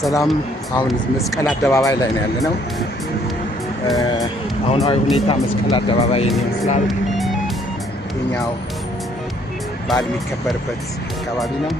ሰላም አሁን መስቀል አደባባይ ላይ ነው ያለነው። አሁናዊ ሁኔታ መስቀል አደባባይ ይመስላል። የኛው በዓል የሚከበርበት አካባቢ ነው።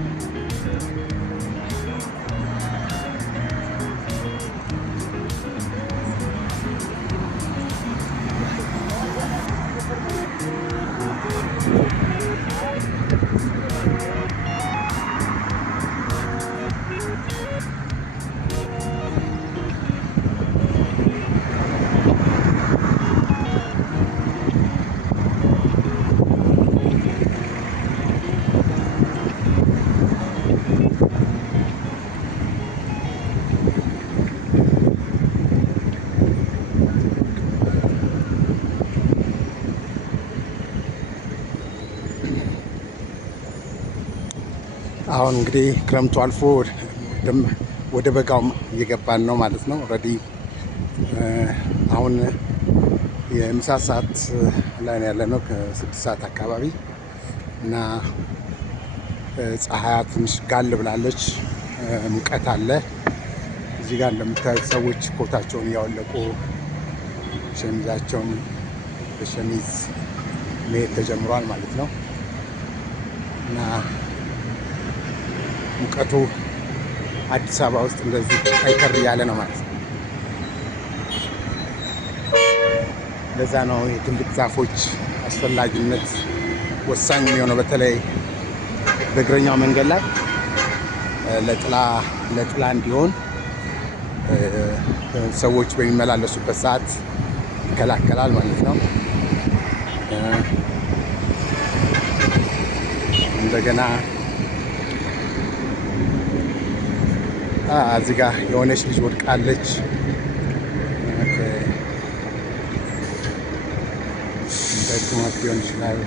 አሁን እንግዲህ ክረምቱ አልፎ ወደ በጋው እየገባን ነው ማለት ነው። ኦልሬዲ አሁን የምሳ ሰዓት ላይ ነው ያለነው ከ6 ሰዓት አካባቢ እና ፀሐያ ትንሽ ጋል ብላለች። ሙቀት አለ። እዚህ ጋር እንደምታዩት ሰዎች ኮታቸውን እያወለቁ ሸሚዛቸውን በሸሚዝ መሄድ ተጀምሯል ማለት ነው እና ሙቀቱ አዲስ አበባ ውስጥ እንደዚህ ጠንከር ያለ ነው ማለት ነው። ለዛ ነው የትልቅ ዛፎች አስፈላጊነት ወሳኝ የሚሆነው። በተለይ በእግረኛው መንገድ ላይ ለጥላ እንዲሆን ሰዎች በሚመላለሱበት ሰዓት ይከላከላል ማለት ነው። እንደገና እዚህ ጋር የሆነች ልጅ ወድቃለች። ደግሞት ሊሆን ይችላል።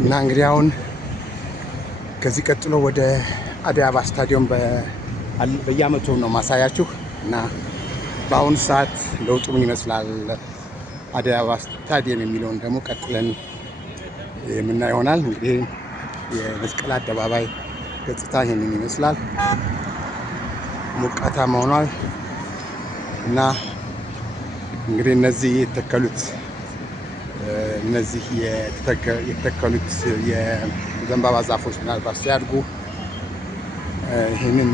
እና እንግዲህ አሁን ከዚህ ቀጥሎ ወደ አዲስ አበባ ስታዲየም በየዓመቱ ነው ማሳያችሁ እና በአሁኑ ሰዓት ለውጡ ምን ይመስላል አዲስ አበባ ስታዲየም የሚለውን ደግሞ ቀጥለን የምናየው ይሆናል። እንግዲህ የመስቀል አደባባይ ገጽታ ይሄንን ይመስላል። ሞቃታማ ሆኗል እና እንግዲህ እነዚህ የተተከሉት የዘንባባ ዛፎች ምናልባት ሲያድጉ ይህንን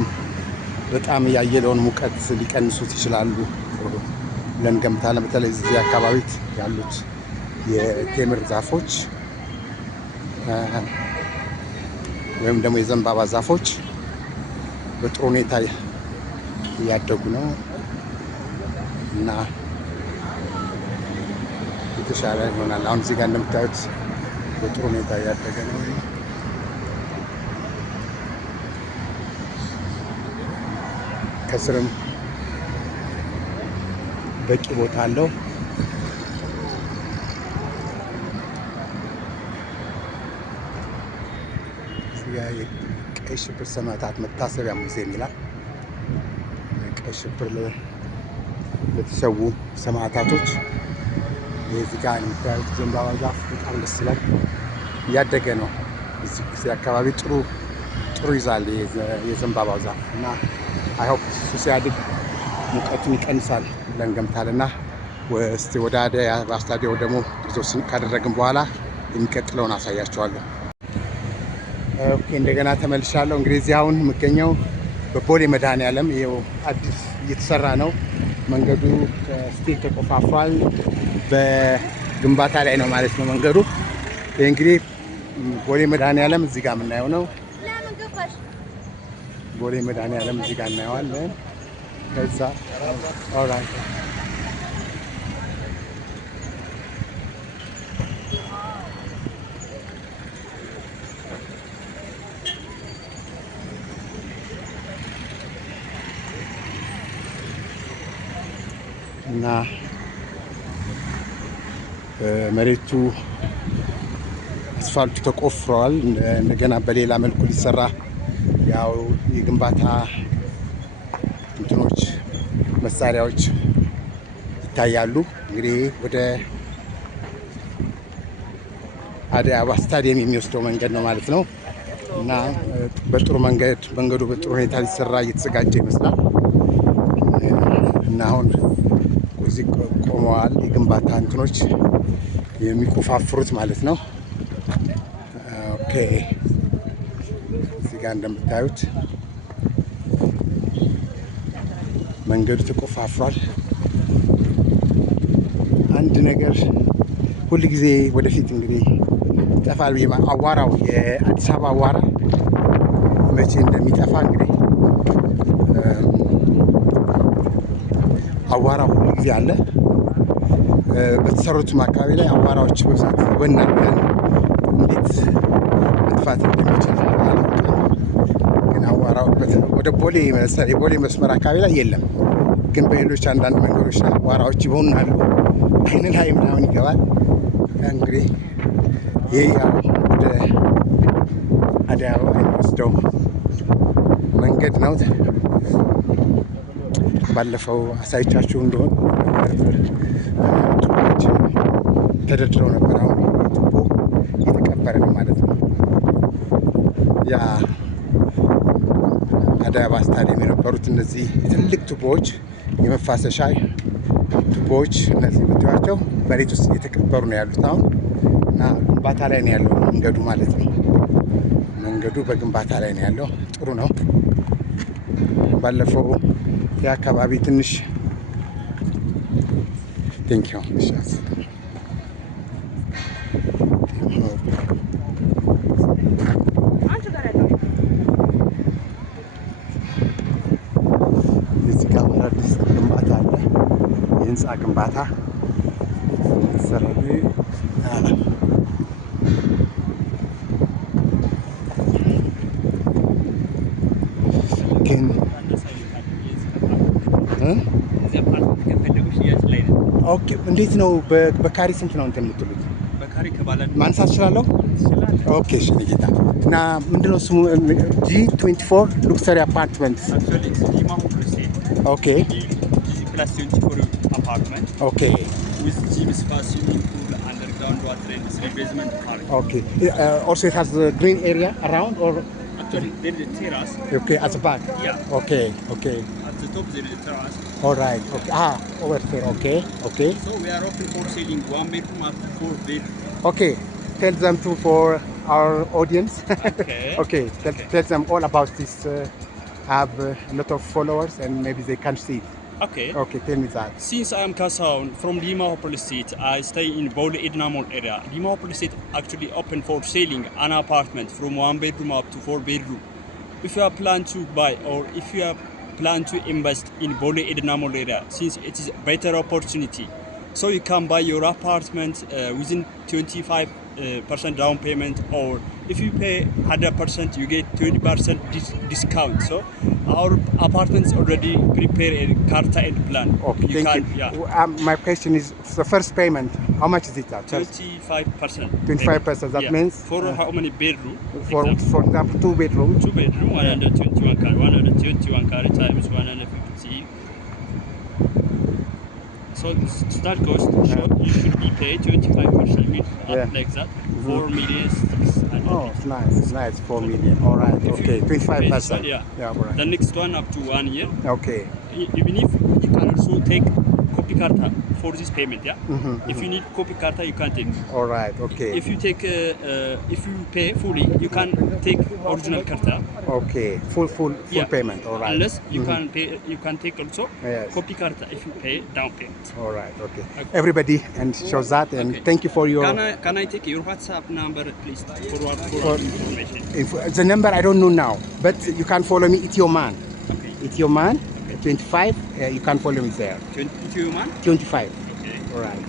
በጣም ያየለውን ሙቀት ሊቀንሱት ይችላሉ ብለን እንገምታለን። በተለይ እዚህ አካባቢ ያሉት የቴምር ዛፎች ወይም ደግሞ የዘንባባ ዛፎች በጥሩ ሁኔታ እያደጉ ነው እና የተሻለ ይሆናል። አሁን እዚህ ጋር እንደምታዩት በጥሩ ሁኔታ እያደገ ነው። ከስርም በቂ ቦታ አለው። እዚህ ጋር የቀይ ሽብር ሰማዕታት መታሰቢያ ሙዚየም ይላል። ቀይ ሽብር ለተሰዉ ሰማዕታቶች እዚህ ጋር የምታዩት ዘንባባ ዛፍ በጣም ደስ ይላል። እያደገ ነው። እዚህ አካባቢ ጥሩ ይዛል የዘንባባው ዛፍ እና አይሆፕ እሱ ሲያድግ ሙቀቱን ይቀንሳል ብለን ገምታልና እስቲ ወደ አደይ አበባ ስታዲየም ደግሞ ጉዞ ካደረግን በኋላ የሚቀጥለውን አሳያችኋለሁ። ኦኬ እንደገና ተመልሻለሁ። እንግዲህ እዚህ አሁን የምገኘው በቦሌ መድኃኔዓለም ይኸው አዲስ እየተሰራ ነው። መንገዱ ከስቲል ተቆፋፏል። በግንባታ ላይ ነው ማለት ነው መንገዱ። ይህ እንግዲህ ቦሌ መድኃኔዓለም እዚህ ጋር የምናየው ነው። ቦሌ መድኃኔዓለም እዚህ ጋር እናየዋለን። ከዛ ኦራይት እና መሬቱ አስፋልቱ ተቆፍሯል። እንደገና በሌላ መልኩ ሊሰራ ያው የግንባታ እንትኖች መሳሪያዎች ይታያሉ። እንግዲህ ወደ አደይ አበባ ስታዲየም የሚወስደው መንገድ ነው ማለት ነው እና በጥሩ መንገዱ በጥሩ ሁኔታ ሊሰራ እየተዘጋጀ ይመስላል እና አሁን እዚህ ቆመዋል የግንባታ እንትኖች የሚቆፋፍሩት ማለት ነው። ኦኬ እዚህ ጋር እንደምታዩት መንገዱ ተቆፋፍሯል። አንድ ነገር ሁል ጊዜ ወደፊት እንግዲህ ይጠፋል ብዬ አዋራው የአዲስ አበባ አዋራ መቼ እንደሚጠፋ እንግዲህ አዋራው ሁሉ ጊዜ አለ። በተሰሩትም አካባቢ ላይ አዋራዎች በብዛት ይበናል። እንዴት መጥፋት እንደሚችል ግን አዋራው ወደ ቦሌ መሰለኝ የቦሌ መስመር አካባቢ ላይ የለም፣ ግን በሌሎች አንዳንድ መንገዶች ላይ አዋራዎች ይበናሉ። አይን ላይ ምናምን ይገባል። እንግዲህ ይህ ያው ወደ አደይ አበባ የሚወስደው መንገድ ነው። ባለፈው አሳይቻችሁ እንደሆነ ቱቦዎች ተደርድረው ነበር። አሁን ቱቦ እየተቀበረ ነው ማለት ነው። ያ አደይ አበባ ስታዲየም የነበሩት እነዚህ ትልቅ ቱቦዎች፣ የመፋሰሻ ቱቦዎች እነዚህ የምታዩዋቸው መሬት ውስጥ እየተቀበሩ ነው ያሉት አሁን እና ግንባታ ላይ ነው ያለው መንገዱ ማለት ነው። መንገዱ በግንባታ ላይ ነው ያለው። ጥሩ ነው። ባለፈው የአካባቢ ትንሽ ቴንኪው እዚህ ጋር አዲስ ግንባታ አለ። የህንፃ ግንባታ ሰራቢ ግን ኦኬ እንዴት ነው? በካሪ ስንት ነው እንትን የምትሉት? በካሪ ከባለን ማንሳት እችላለሁ? ኦኬ እሺ ጌታ። እና ምንድነው ስሙ? G24 ሉክሰሪ አፓርትመንት። ኦኬ ፕላስ 24 አፓርትመንት። ኦኬ with gym, spa, swimming pool, underground water and 3 basement park. Okay. Also it has a green area around or Actually there is a terrace. okay at the back? Yeah. Okay. At the top there is a terrace. All right. Okay. Over there. Okay. So we are open for selling 1 bedroom up to 4 bedroom. Okay. Tell them to for our audience. Okay. Okay. Tell them all about this. Have a lot of followers and maybe they can see it. Okay. Tell me that. Since I am Kasaun from Lima Hopel Estate, I stay in Bole Edna Mall area. Lima Hopel Estate actually open for selling an apartment from 1 bedroom up to 4 bedroom. If you are plan to buy or if you are plan to invest in Bole Edna Mall area, since it is a better opportunity, so you can buy your apartment within 25% down payment, or if you pay 100% you get 20% discount. So our apartments already prepare a carta and plan. Okay, thank you. Yeah. My question is the first payment. How much is it? 25%. 25%. That means for how many bedroom? for example 2 bedroom. 2 bedroom, 121 car, 121 car times 150. So start cost, you should be paid 25%, means like that. 4 million. Oh, it's nice. 4 million. All right. Okay, 25%. Yeah. All right. The next one up to 1 year. Okay. even if you can also take copy carta for this payment, yeah. If you need copy carta, you can take. All right, okay. If you take, if you pay fully, you can take original carta. Okay, full Yeah. payment. All right. Unless you can pay, you can take also Yes. copy carta if you pay down payment. All right, okay. Everybody and shows that, and Okay. thank you for your Can I take your WhatsApp number, please, for information? the number. I don't know now, but you can follow me. It's your man. Okay. It's your man. 25. You can follow me there. 22 man. 25. Okay. All right.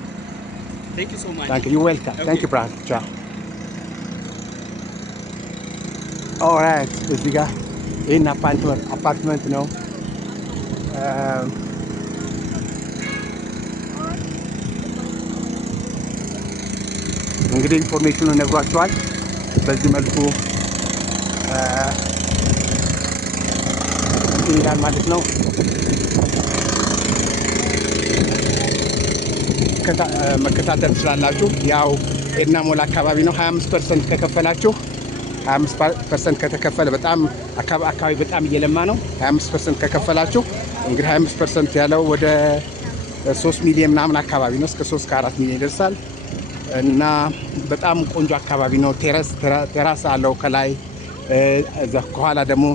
Thank you so much. Thank you. You're welcome. Okay. Thank you, brother. Ciao. All right. እዚህ ጋር ይህን አፓርትመንት ነው። እንግዲህ ኢንፎርሜሽኑ ነግሯቸዋል። በዚህ መልኩ ይላል ማለት ነው። መከታተል ትችላላችሁ። ያው ኤድና ሞል አካባቢ ነው። 25% ከከፈላችሁ 25% ከተከፈለ በጣም አካባቢ በጣም እየለማ ነው። 25% ከከፈላችሁ እንግዲህ 25% ያለው ወደ 3 ሚሊዮን ምናምን አካባቢ ነው። እስከ 3 ከ4 ሚሊዮን ይደርሳል። እና በጣም ቆንጆ አካባቢ ነው። ቴራስ አለው ከላይ። እዛ ከኋላ ደግሞ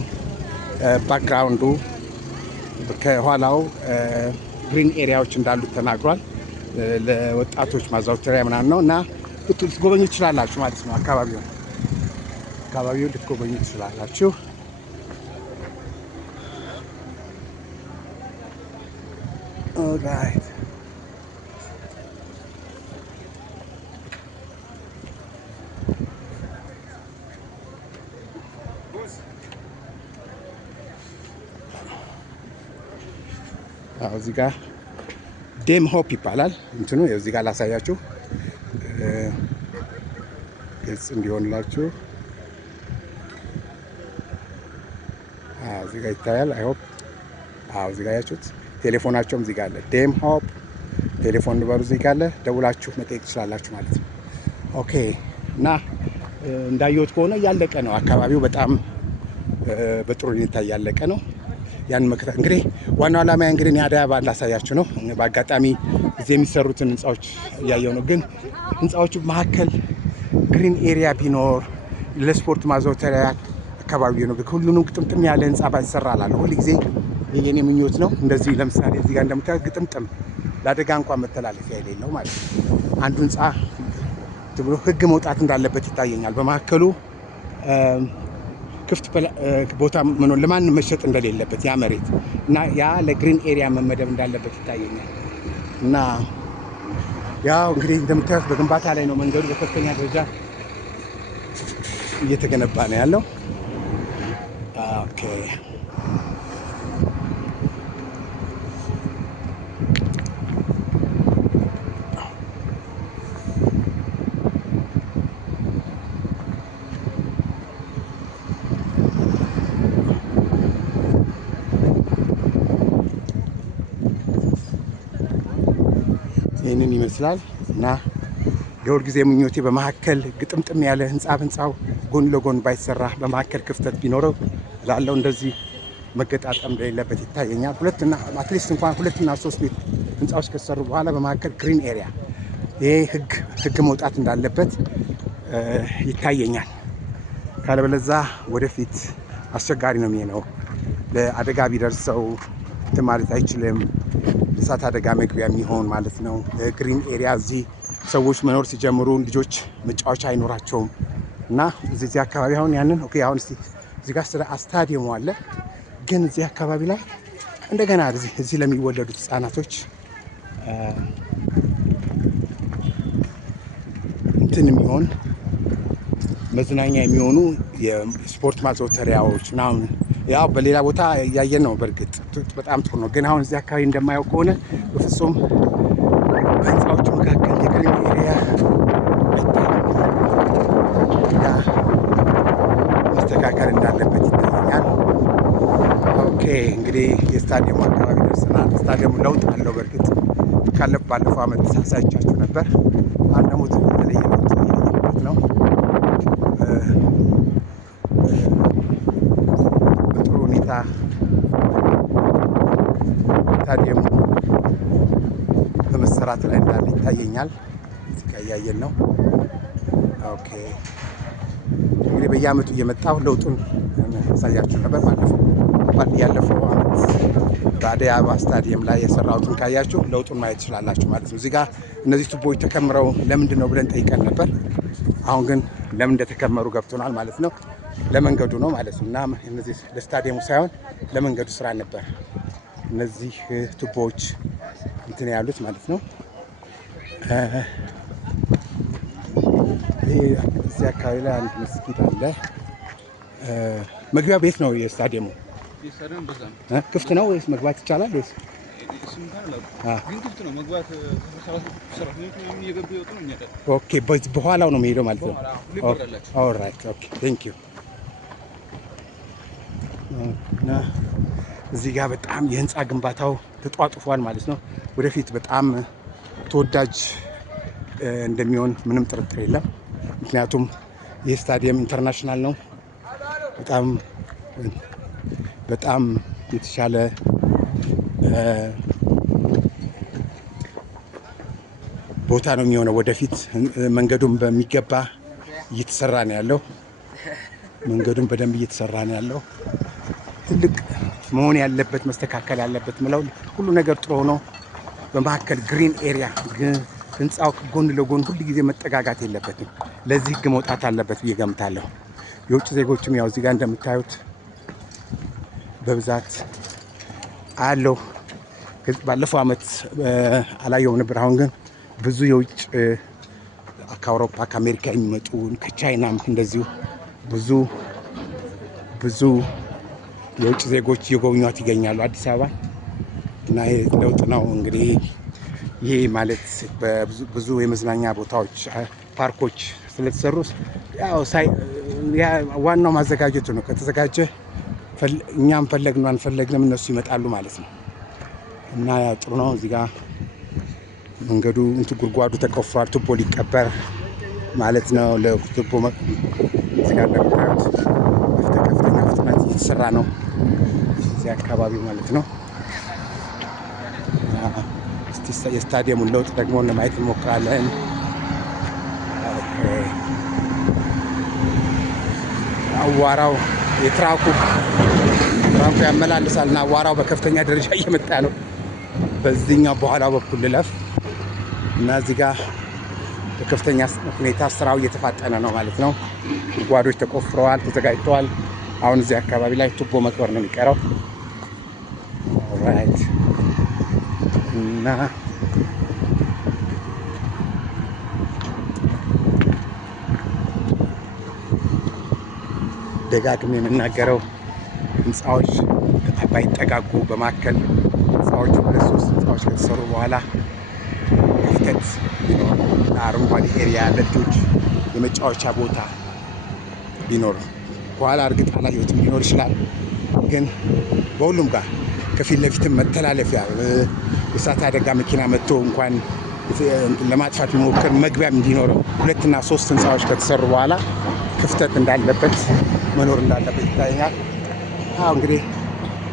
ባክግራውንዱ ከኋላው ግሪን ኤሪያዎች እንዳሉት ተናግሯል። ለወጣቶች ማዛወተሪያ ምናምን ነው እና ልትጎበኙ ትችላላችሁ ማለት ነው። አካባቢው ልትጎበኙ ትችላላችሁ። ኦልራይት እዚህ ጋር ዴም ሆፕ ይባላል እንትኑ። እዚህ ጋር ላሳያችሁ ግልጽ እንዲሆንላችሁ። እዚህ ጋር ይታያል። አይ ሆፕ እዚህ ጋር ያችሁት ቴሌፎናቸውም እዚህ ጋር አለ። ዴም ሆፕ ቴሌፎን ንበሩ እዚህ ጋር አለ። ደውላችሁ መጠየቅ ትችላላችሁ ማለት ነው። ኦኬ። እና እንዳየሁት ከሆነ እያለቀ ነው አካባቢው። በጣም በጥሩ ሁኔታ እያለቀ ነው። ያን መከታተል እንግዲህ ዋናው ዓላማ እንግዲህ የአዲስ አበባ ላሳያችሁ ነው። በአጋጣሚ እዚህ የሚሰሩትን ህንጻዎች እያየሁ ነው። ግን ህንጻዎቹ መካከል ግሪን ኤሪያ ቢኖር ለስፖርት ማዘውተሪያ አካባቢ ነው። ሁሉንም ግጥምጥም ያለ ህንጻ ባይሰራላል ሁሉ ጊዜ የኔ ምኞት ነው። እንደዚህ ለምሳሌ እዚህ ጋር እንደምታዩት ግጥምጥም ለአደጋ እንኳን መተላለፊያ የሌለው ማለት ነው። አንዱ ህንጻ ብሎ ህግ መውጣት እንዳለበት ይታየኛል። በመካከሉ ክፍት ቦታ ምን ለማንም መሸጥ እንደሌለበት ያ መሬት እና ያ ለግሪን ኤሪያ መመደብ እንዳለበት ይታየኛል። እና ያው እንግዲህ እንደምታዩት በግንባታ ላይ ነው። መንገዱ በከፍተኛ ደረጃ እየተገነባ ነው ያለው። ኦኬ ይህንን ይመስላል። እና የሁል ጊዜ ምኞቴ በመካከል ግጥምጥም ያለ ህንጻው ጎን ለጎን ባይሰራ በመካከል ክፍተት ቢኖረው ላለው እንደዚህ መገጣጠም እንደሌለበት ይታየኛል። ሁለትና አትሊስት እንኳን 2 እና 3 ቤት ህንጻዎች ከሰሩ በኋላ በመካከል ግሪን ኤሪያ ይሄ ህግ መውጣት እንዳለበት ይታየኛል። ካለበለዛ ወደፊት አስቸጋሪ ነው የሚሆነው። ለአደጋ ቢደርሰው እንትን ማለት አይችልም። እሳት አደጋ መግቢያ የሚሆን ማለት ነው። ግሪን ኤሪያ እዚህ ሰዎች መኖር ሲጀምሩ ልጆች መጫወቻ አይኖራቸውም። እና እዚህ አካባቢ አሁን ያንን ኦኬ አሁን እዚህ ጋር ስታዲየሙ አለ። ግን እዚህ አካባቢ ላይ እንደገና እዚህ ለሚወለዱት ህጻናቶች እንትን የሚሆን መዝናኛ የሚሆኑ የስፖርት ማዘውተሪያዎች ምናምን ያው በሌላ ቦታ እያየን ነው። በእርግጥ በጣም ጥሩ ነው። ግን አሁን እዚህ አካባቢ እንደማየው ከሆነ በፍጹም በህንፃዎቹ መካከል የግሪን ኤሪያ መስተካከል እንዳለበት ይታየኛል። ኦኬ እንግዲህ የስታዲየሙ አካባቢ ደርሰናል። ስታዲየሙ ለውጥ አለው። በእርግጥ ባለፈው ዓመት ሳሳይቻችሁ ነበር። አሁን ደግሞ የተለየ ለውጥ እያየበት ነው። በጥሩ ሁኔታ ስታዲየሙ በመሰራት ላይ እንዳለ ይታየኛል። እዚህ ጋር እያየን ነው። ኦኬ እንግዲህ በየአመቱ እየመጣሁ ለውጡን ያሳያችሁ ነበር። ያለፈው አመት በአዲስ አበባ ስታዲየም ላይ የሰራሁትን ካያችሁ ለውጡን ማየት ትችላላችሁ ማለት ነው። እዚህ ጋር እነዚህ ቱቦዎች ተከምረው ለምንድን ነው ብለን ጠይቀን ነበር። አሁን ግን ለምን እንደተከመሩ ገብቶናል ማለት ነው። ለመንገዱ ነው ማለት ነው። እና እነዚህ ለስታዲየሙ ሳይሆን ለመንገዱ ስራ ነበር እነዚህ ቱቦዎች እንትን ያሉት ማለት ነው። እዚህ አካባቢ ላይ አንድ መስጊድ አለ። መግቢያ ቤት ነው የስታዲየሙ። ክፍት ነው ወይስ መግባት ይቻላል ወይስ? ኦኬ በኋላው ነው የሚሄደው ማለት ነው። ኦልራይት ኦኬ ቴንክ ዩ። እና እዚህ ጋር በጣም የህንፃ ግንባታው ተጧጡፏል ማለት ነው። ወደፊት በጣም ተወዳጅ እንደሚሆን ምንም ጥርጥር የለም። ምክንያቱም ይህ ስታዲየም ኢንተርናሽናል ነው። በጣም የተሻለ ቦታ ነው የሚሆነው ወደፊት። መንገዱም በሚገባ እየተሰራ ነው ያለው። መንገዱም በደንብ እየተሰራ ነው ያለው። ትልቅ መሆን ያለበት መስተካከል ያለበት ምለው ሁሉ ነገር ጥሩ ነው። በመካከል ግሪን ኤሪያ ህንፃው ጎን ለጎን ሁሉ ጊዜ መጠጋጋት የለበትም። ለዚህ ህግ መውጣት አለበት ብዬ ገምታለሁ። የውጭ ዜጎችም ያው እዚህ ጋር እንደምታዩት በብዛት አለው። ባለፈው አመት አላየውም ነበር። አሁን ግን ብዙ የውጭ ከአውሮፓ ከአሜሪካ የሚመጡ ከቻይናም እንደዚሁ ብዙ የውጭ ዜጎች እየጎበኟት ይገኛሉ አዲስ አበባ። እና ይሄ ለውጥ ነው እንግዲህ። ይሄ ማለት ብዙ የመዝናኛ ቦታዎች ፓርኮች ስለተሰሩ ያው ዋናው ማዘጋጀቱ ነው። ከተዘጋጀ እኛም ፈለግነው አንፈለግንም እነሱ ይመጣሉ ማለት ነው። እና ያው ጥሩ ነው። እዚህ ጋር መንገዱ ጉድጓዱ ተቆፍሯል። ቱቦ ሊቀበር ማለት ነው። ለቱቦ እዚህ ጋር እንደምታዩት ከፍተኛ ፍጥነት እየተሰራ ነው እዚህ አካባቢ ማለት ነው። እስቲ የስታዲየሙን ለውጥ ደግሞ ለማየት እንሞክራለን። አዋራው የትራኩ ያመላልሳልና አዋራው በከፍተኛ ደረጃ እየመጣ ነው። በዚህኛው በኋላ በኩል ልለፍ እና እዚህ ጋር በከፍተኛ ሁኔታ ስራው እየተፋጠነ ነው ማለት ነው። ጉድጓዶች ተቆፍረዋል፣ ተዘጋጅተዋል። አሁን እዚህ አካባቢ ላይ ቱቦ መቅበር ነው የሚቀረው። ኦልራይት እና ደጋግሜ የምናገረው ህንፃዎች ባይጠጋጉ በማከል ህንፃዎች 2-3 ህንፃዎች ከተሰሩ በኋላ ክፍተት ቢኖር አረንጓዴ ኤሪያ ለልጆች የመጫወቻ ቦታ ቢኖር በኋላ እርግጥ አላየሁትም ሊኖር ይችላል። ግን በሁሉም ጋር ከፊት ለፊትም መተላለፊያ የእሳት አደጋ መኪና መጥቶ እንኳን ለማጥፋት የሚሞክር መግቢያም እንዲኖረው 2 እና 3 ህንፃዎች ከተሰሩ በኋላ ክፍተት እንዳለበት መኖር እንዳለበት ይታየኛል። እንግዲህ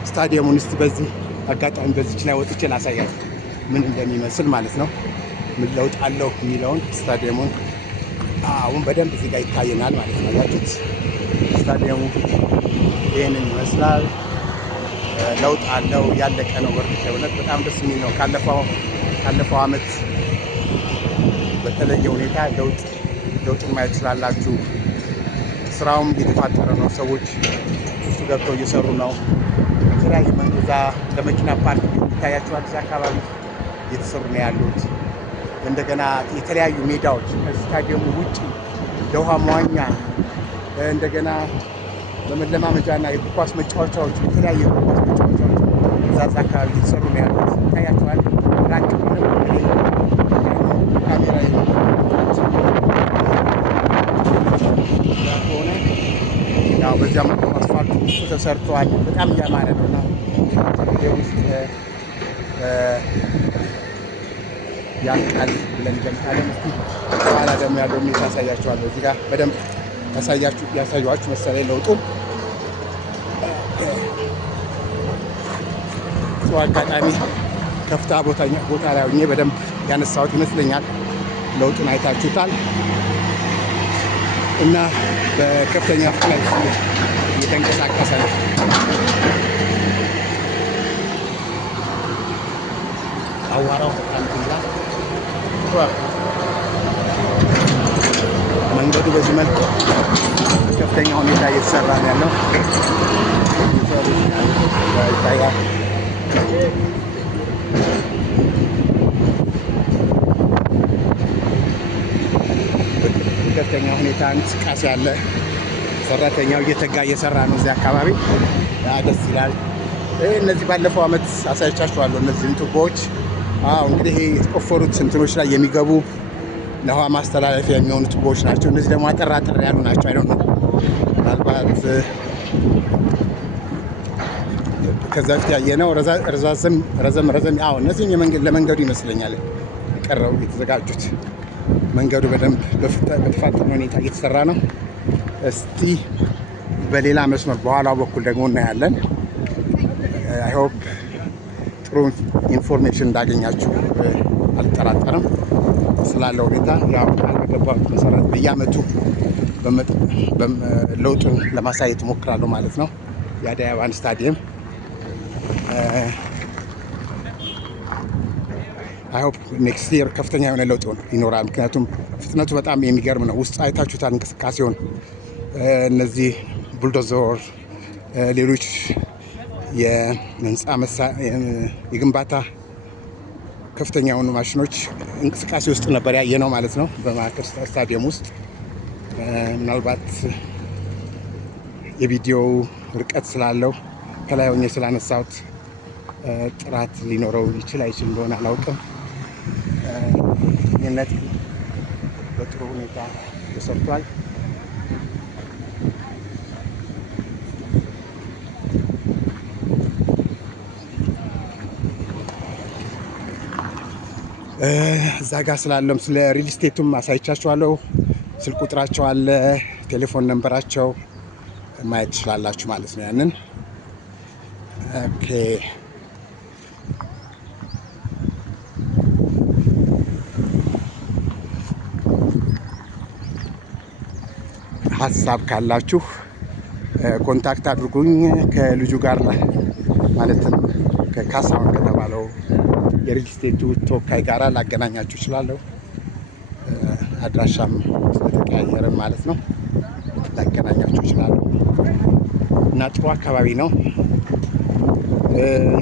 ስታዲየሙን እስቲ በዚህ አጋጣሚ በዚች ላይ ወጥቼ ላሳያችሁ ምን እንደሚመስል ማለት ነው። ምን ለውጥ አለው የሚለውን ስታዲየሙን አሁን በደንብ እዚህ ጋር ይታየናል ማለት ነው። ያችሁት ስታዲየሙ ይሄንን ይመስላል። ለውጥ አለው። ያለቀ ነው። ወርድ እውነት በጣም ደስ የሚል ነው። ካለፈው አመት በተለየ ሁኔታ ለውጥን ማየት ስላላችሁ ስራውም እየተፋጠረ ነው። ሰዎች እሱ ገብተው እየሰሩ ነው። የተለያዩ መንገዛ ለመኪና ፓርክ ይታያቸዋል። እዚህ አካባቢ እየተሰሩ ነው ያሉት። እንደገና የተለያዩ ሜዳዎች ከስታዲየሙ ውጭ ለውሃ መዋኛ እንደገና በመለማመጃና የእግር ኳስ መጫወቻዎች የተለያዩ የእግር ኳስ መጫወቻዎች እዛ አካባቢ እየተሰሩ ነው ያሉት። ይታያቸዋል። ራቅ ካሜራ ሆነ ያው በዚያ መልኩ አስፋልቱ ውስጥ ተሰርተዋል። በጣም እያማረ ነውና ውስጥ ያልቃል ብለን እንገምታለን። እስቲ በኋላ ደግሞ ያለው ሁኔታ ያሳያችኋለሁ። እዚህ ጋር በደንብ ያሳያችሁ መሰለኝ ለውጡን። አጋጣሚ ከፍታ ቦታ ላይ ሆኜ በደንብ ያነሳሁት ይመስለኛል። ለውጡን አይታችሁታል እና በከፍተኛ ፍጥነት እየተንቀሳቀሰ ነው። አዋራው በጣም ይላል። መንገዱ በዚህ መልኩ ከፍተኛ ሁኔታ እየተሰራ ነው ያለው ይታያል። ከፍተኛ ሁኔታ እንቅስቃሴ አለ። ሰራተኛው እየተጋ እየሰራ ነው እዚህ አካባቢ። ደስ ይላል። እነዚህ ባለፈው አመት አሳይቻችኋለሁ። እነዚህን ቱቦዎች እንግዲህ የተቆፈሩት እንትኖች ላይ የሚገቡ ለውሃ ማስተላለፊያ የሚሆኑ ቱቦዎች ናቸው። እነዚህ ደግሞ አጠር ያሉ ናቸው። አይደል ነው ምናልባት ከዛ በፊት ያየነው ረዘም እነዚህም ለመንገዱ ይመስለኛል የቀረው የተዘጋጁት። መንገዱ በደንብ በተፋጠነ ሁኔታ እየተሰራ ነው። እስቲ በሌላ መስመር በኋላው በኩል ደግሞ እናያለን። አይ ሆፕ ጥሩ ኢንፎርሜሽን እንዳገኛችሁ አልጠራጠርም። ስላለው ሁኔታ ያው ቃል በገባሁት መሰረት በየአመቱ ለውጡን ለማሳየት እሞክራለሁ ማለት ነው። የአዲስ አበባን ስታዲየም አይ ሆፕ ኔክስት ይር ከፍተኛ የሆነ ለውጥ ይኖራል። ምክንያቱም ፍጥነቱ በጣም የሚገርም ነው። ውስጥ አይታችሁታል እንቅስቃሴውን። እነዚህ ቡልዶዘር፣ ሌሎች የግንባታ ከፍተኛ የሆኑ ማሽኖች እንቅስቃሴ ውስጥ ነበር ያየነው ማለት ነው በማዕከል ስታዲየም ውስጥ። ምናልባት የቪዲዮው ርቀት ስላለው ከላይ ሆኜ ስላነሳሁት ጥራት ሊኖረው ይችል አይችል እንደሆነ አላውቅም። ይህነት በጥሩ ሁኔታ ተሰርቷል። እዛ ጋር ስላለም ስለ ሪል ስቴቱም አሳይቻችኋለሁ። ስልክ ቁጥራቸው አለ፣ ቴሌፎን ነምበራቸው ማየት ትችላላችሁ ማለት ነው። ያንን ኦኬ። ሀሳብ ካላችሁ ኮንታክት አድርጉኝ። ከልጁ ጋር ማለትም ከካሳሁን ከተባለው የሪል ስቴቱ ተወካይ ጋር ላገናኛችሁ እችላለሁ። አድራሻም ስለተቀያየረ ማለት ነው ላገናኛችሁ እችላለሁ እና ጥሩ አካባቢ ነው።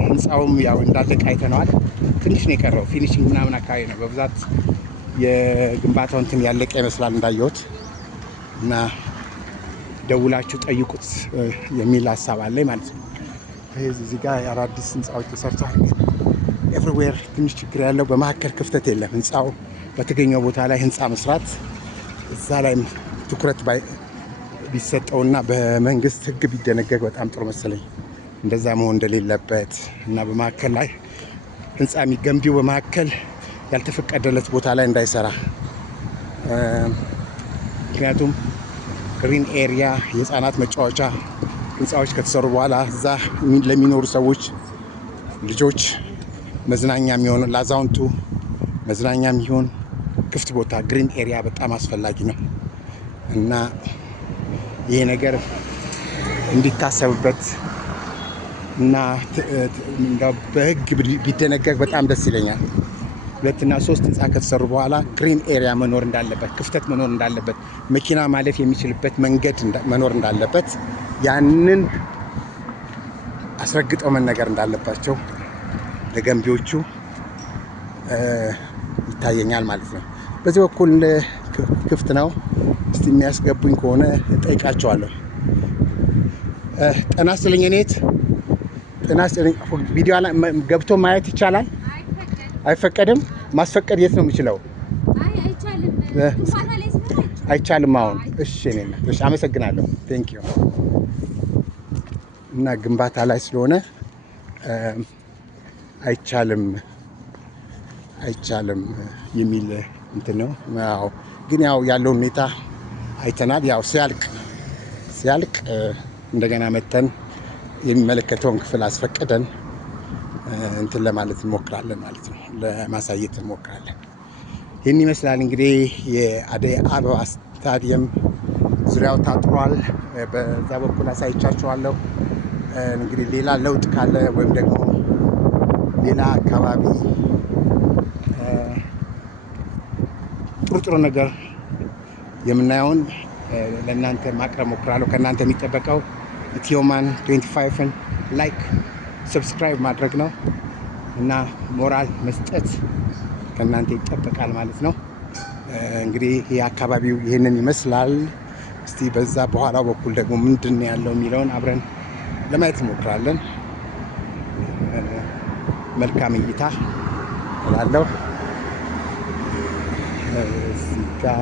ህንፃውም ያው እንዳለቀ አይተነዋል። ትንሽ ነው የቀረው፣ ፊኒሽንግ ምናምን አካባቢ ነው። በብዛት የግንባታው እንትን ያለቀ ይመስላል እንዳየሁት እና ደውላችሁ ጠይቁት የሚል ሀሳብ አለኝ ማለት ነው። እዚህ ጋር አዳዲስ ህንፃዎች ተሰርተዋል። ኤቭሪዌር ትንሽ ችግር ያለው በመካከል ክፍተት የለም። ህንፃው በተገኘው ቦታ ላይ ህንፃ መስራት እዛ ላይ ትኩረት ቢሰጠውና በመንግስት ህግ ቢደነገግ በጣም ጥሩ መሰለኝ። እንደዛ መሆን እንደሌለበት እና በመካከል ላይ ህንፃ የሚገንቢው በመካከል ያልተፈቀደለት ቦታ ላይ እንዳይሰራ። ምክንያቱም ግሪን ኤሪያ የህፃናት መጫወቻ ህንፃዎች ከተሰሩ በኋላ እዛ ለሚኖሩ ሰዎች ልጆች መዝናኛ የሚሆን ለአዛውንቱ መዝናኛ የሚሆን ክፍት ቦታ ግሪን ኤሪያ በጣም አስፈላጊ ነው እና ይሄ ነገር እንዲታሰብበት እና በህግ ቢደነገግ በጣም ደስ ይለኛል። 2 እና 3 ህንፃ ከተሰሩ በኋላ ግሪን ኤሪያ መኖር እንዳለበት፣ ክፍተት መኖር እንዳለበት፣ መኪና ማለፍ የሚችልበት መንገድ መኖር እንዳለበት ያንን አስረግጠው መነገር እንዳለባቸው ለገንቢዎቹ ይታየኛል ማለት ነው። በዚህ በኩል ክፍት ነው። እስቲ የሚያስገቡኝ ከሆነ እጠይቃቸዋለሁ። ጤና ይስጥልኝ። እኔት ጤና ይስጥልኝ። ቪዲዮ ገብቶ ማየት ይቻላል? አይፈቀድም? ማስፈቀድ የት ነው የምችለው? አይቻልም አሁን። እሺ እኔና እሺ፣ አመሰግናለሁ። ቴንክ ዩ። እና ግንባታ ላይ ስለሆነ አይቻልም የሚል እንትን ነው። ያው ግን ያው ያለው ሁኔታ አይተናል። ያው ሲያልቅ እንደገና መተን የሚመለከተውን ክፍል አስፈቅደን እንትን ለማለት እንሞክራለን ማለት ነው፣ ለማሳየት እንሞክራለን። ይህን ይመስላል እንግዲህ የአደይ አበባ ስታዲየም ዙሪያው ታጥሯል። በዛ በኩል አሳይቻችኋለሁ። እንግዲህ ሌላ ለውጥ ካለ ወይም ደግሞ ሌላ አካባቢ ጥሩ ነገር የምናየውን ለእናንተ ማቅረብ ሞክራለሁ። ከእናንተ የሚጠበቀው ኢትዮማን 25ን ላይክ ሰብስክራይብ ማድረግ ነው እና ሞራል መስጠት ከእናንተ ይጠበቃል ማለት ነው። እንግዲህ ይህ አካባቢው ይህንን ይመስላል። እስቲ በዛ በኋላ በኩል ደግሞ ምንድን ያለው የሚለውን አብረን ለማየት እንሞክራለን። መልካም እይታ እላለሁ። እዚህ ጋር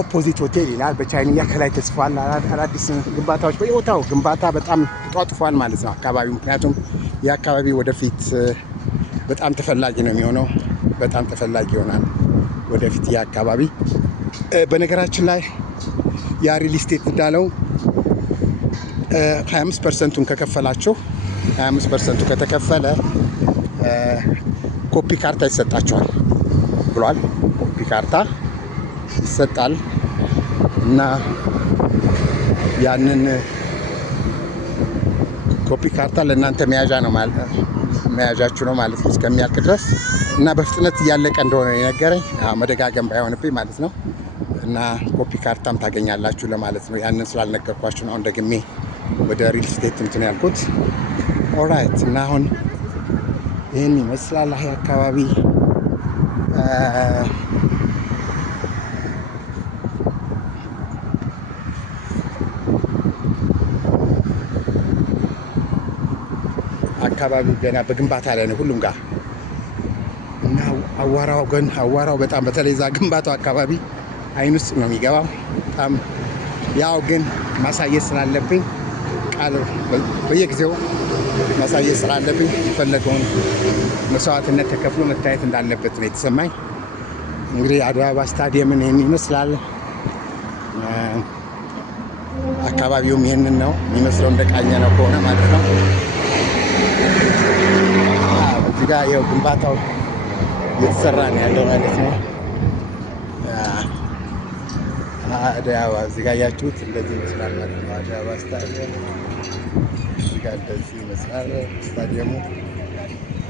ኦፖዚት ሆቴል ይላል በቻይንኛ ከላይ ተጽፏል። አዳዲስ ግንባታዎች በየቦታው ግንባታ በጣም ተጧጥፏል ማለት ነው አካባቢው። ምክንያቱም የአካባቢ ወደፊት በጣም ተፈላጊ ነው የሚሆነው። በጣም ተፈላጊ ይሆናል ወደፊት የአካባቢ። በነገራችን ላይ ያ ሪል ስቴት እንዳለው 25%ን ከከፈላችሁ 25%ቱ ከተከፈለ ኮፒ ካርታ ይሰጣችኋል ብሏል። ኮፒ ካርታ ይሰጣል እና ያንን ኮፒ ካርታ ለእናንተ መያዣ ነው ማለት መያዣችሁ ነው ማለት ነው እስከሚያልቅ ድረስ እና በፍጥነት እያለቀ እንደሆነ የነገረኝ መደጋገም ባይሆንብኝ ማለት ነው። እና ኮፒ ካርታም ታገኛላችሁ ለማለት ነው። ያንን ስላልነገርኳችሁ ነው አሁን ደግሜ ወደ ሪል ስቴት እንትን ያልኩት። ኦራይት እና አሁን ይህን ይመስላል ይሄ አካባቢ። አካባቢው ገና በግንባታ ላይ ነው ሁሉም ጋር እና አዋራው በጣም በተለይ እዛ ግንባታው አካባቢ አይን ውስጥ ነው የሚገባው በጣም። ያው ግን ማሳየት ስላለብኝ ቃል በየጊዜው ማሳየት ስላለብኝ የፈለገውን መስዋዕትነት ተከፍሎ መታየት እንዳለበት ነው የተሰማኝ። እንግዲህ አደይ አበባ ስታዲየምን ይህን ይመስላል። አካባቢውም ይህንን ነው የሚመስለው እንደቃኘ ነው ከሆነ ማለት ነው። እዚህ ጋር ይኸው ግንባታው እየተሰራ ነው ያለው ማለት ነው። አደይ አበባ እዚህ ጋር ያያችሁት እንደዚህ ይመስላል ማለት ነው። አደይ አበባ ስታዲየም እዚህ ጋር እንደዚህ ይመስላል ስታዲየሙ።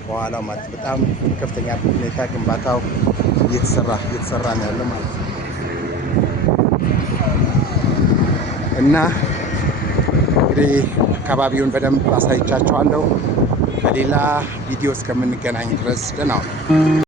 በኋላ ማለት በጣም ከፍተኛ ሁኔታ ግንባታው እየተሰራ ነው ያለው ማለት ነው እና እንግዲህ አካባቢውን በደንብ አሳይቻችኋለሁ። በሌላ ቪዲዮ እስከምንገናኝ ድረስ ደህና ሁኑ።